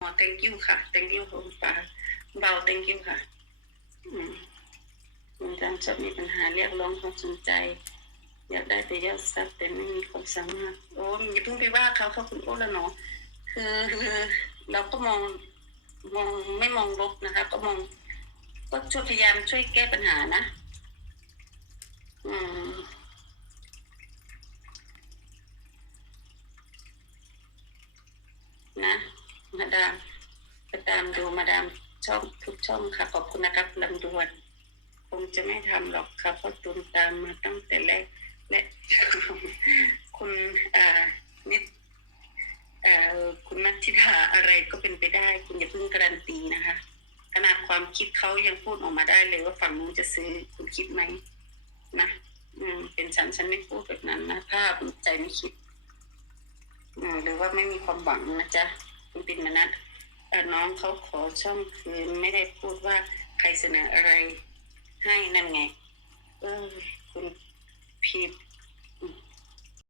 อ๋อ thank you ค่ะ thank you คุณป้าเบา thank you ค่ะ อืมคุณจำชอบมีปัญหาเรียกร้องความสนใจ อยากได้แต่ยอดทรัพย์แต่ไม่มีความสามารถโอ้ยอย่าเพิ่งไปว่าเขาเขาคุณโอ้ละเนาะคือคือเราก็มองมองไม่มองลบนะคะ ก็มอง ก็ช่วยพยายามช่วยแก้ปัญหานะ อืมนะ มาดามไปตามดูมาดามช่องทุกช่องค่ะ ขอบคุณนะครับลำดวนคงจะไม่ทำหรอกค่ะเพราะตุนตามมาตั้งแต่แรกและคุณอ่านิดอ่าคุณนัทธิดาอะไรก็เป็นไปได้ คุณอย่าเพิ่งการันตีนะคะขนาดความคิดเขายังพูดออกมาได้เลยว่าฝั่งนู้นจะซื้อคุณคิดไหมนะอืมเป็นฉันฉันไม่พูดแบบนั้นนะถ้าใจไม่คิดหรือว่าไม่มีความหวังนะจ๊ะ ปินมนัทน้องเขาขอช่องคืนไม่ได้พูดว่าใครเสนออะไรให้นั่นไง เออคุณพี